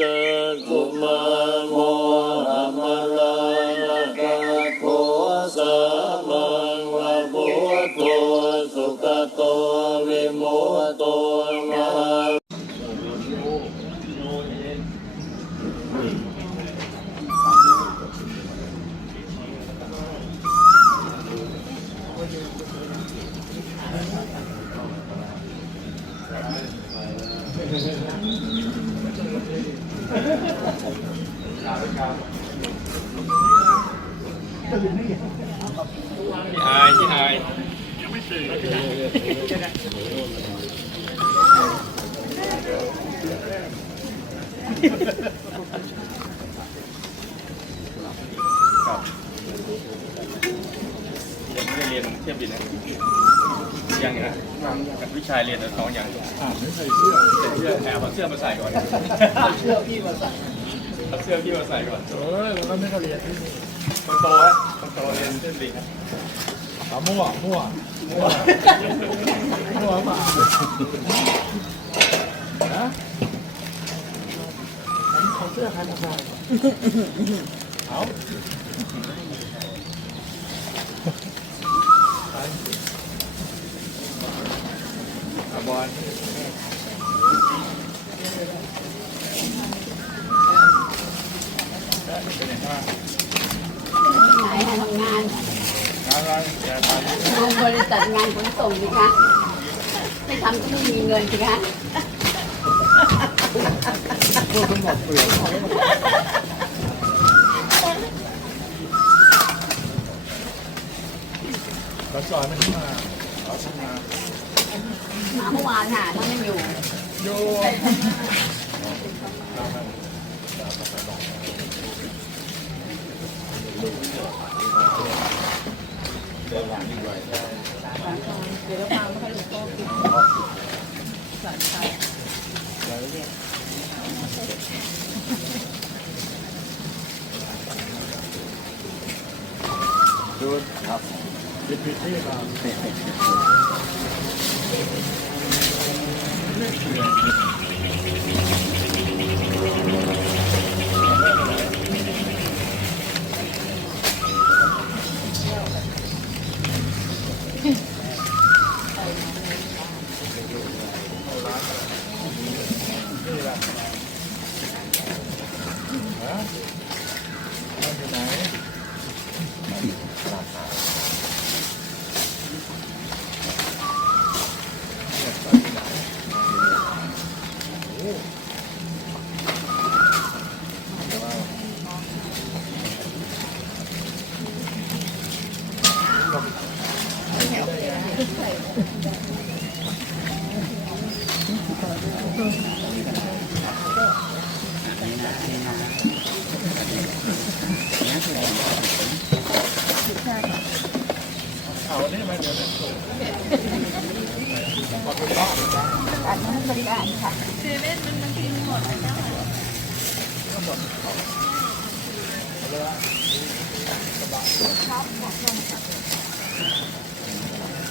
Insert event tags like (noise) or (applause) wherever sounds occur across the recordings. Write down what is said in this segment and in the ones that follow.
จกุมารโมา ตื่นนี่พี่อายพี่อายครับยังไม่ได้เรียนเทียบบินนะยังนะกับวิชายเรียนแต่สองย่างไม่ใส่เสื้อเสื้อแอบเอาเสื้อมาใส่ก่อนเสื้อพี่มาใส่ เอาเสื้อพี่มาใส่ก่อนเออมันก็ไม่ก็เรียนที่นี่คนโตฮะคนโตเรียนเทียบบินครับเอามั่วมั่วมั่วมั่วมานะเขาเสื้อใครมาใส่เอาเอาบอล ไหนทำงานงานอะไรอย่าทำงานบริษัทงานขนส่งสิคะไม่ทำก็ไม่มีเงินสิคะพูดทั้งหมดเปลือกเราสอนมันขึ้นมาเราทำงานมาเมื่อวานค่ะถ้าไม่อยู่โย Good. Good. (laughs) อาอันนี้บริการค่ะจะวางข้างในสะโพกนะตาไม่ทันเขา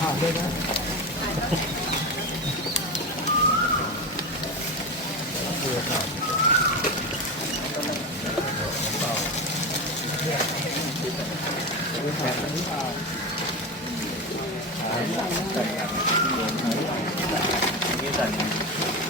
ผ่านด้วยนะเรือขาดเรือขาดอันนี้อ่าอันนี้แต่งงานอันนี้แต่งงานอะ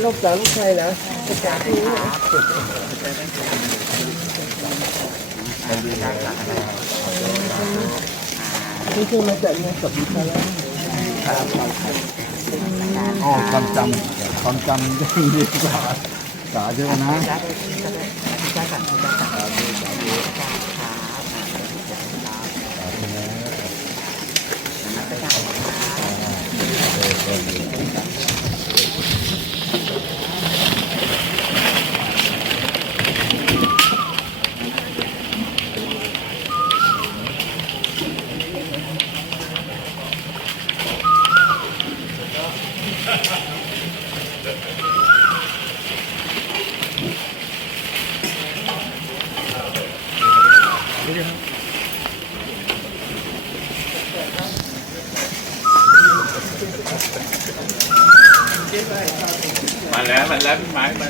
นเป็นลูกสาวลูกชายเหรอประกาศที่นี่นี่คือมาจากงานกับดิฉันแล้วอ๋อความจำความจำยังดีกว่าสาธุนะมา mà lẽ mà lẽ mãi mà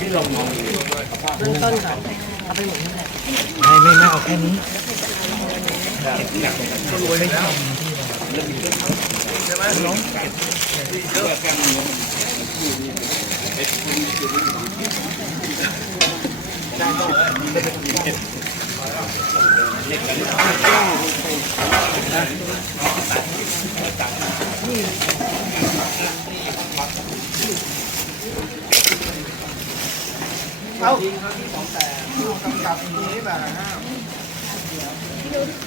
cái lồng màu bên con rồi ở bên mình này mấy mấy mấy ở cái này cái lồng วมาแ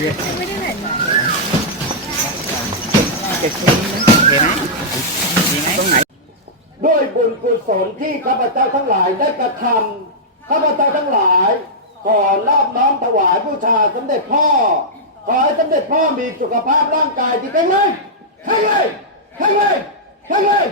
ไม่ไม่เอาแค่นี้เออใส่สีเอ้ยเสื้อสีเสื้อสีสีสีด้วยบุญกุศลที่ข้าพเจ้าทั้งหลายได้กระทำข้าพเจ้าทั้งหลายขอนรอบน้อมถวายบูชาสมเด็จพ่อ ขอให้สมเด็จพ่อมีสุขภาพร่างกายที่แข็งแรงแข็งแรงแข็งแรงแข็งแรง